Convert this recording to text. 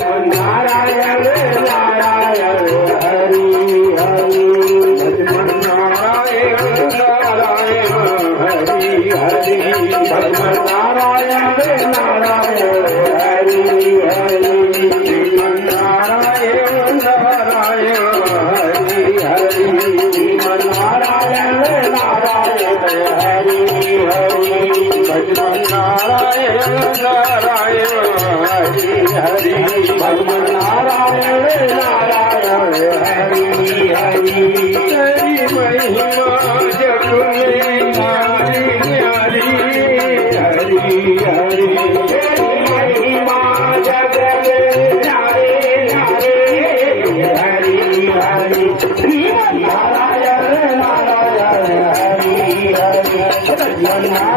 नारायण नारायण हरि हरि भजन नारायण नारायण हरि हरि भजन नारायण नारायण हरि हरि भजन नारायण नारायण हरि हरि भजन नारायण नारायण हरि हरि भजन नारायण नारायण हरि हरि भगवान नारायण नारायण हरि हरि तेरी महिमा जग में न्यारी न्यारी हरि हरि तेरी महिमा जग में न्यारी न्यारी हरि हरि श्रीमन नारायण नारायण हरि हरि भगवान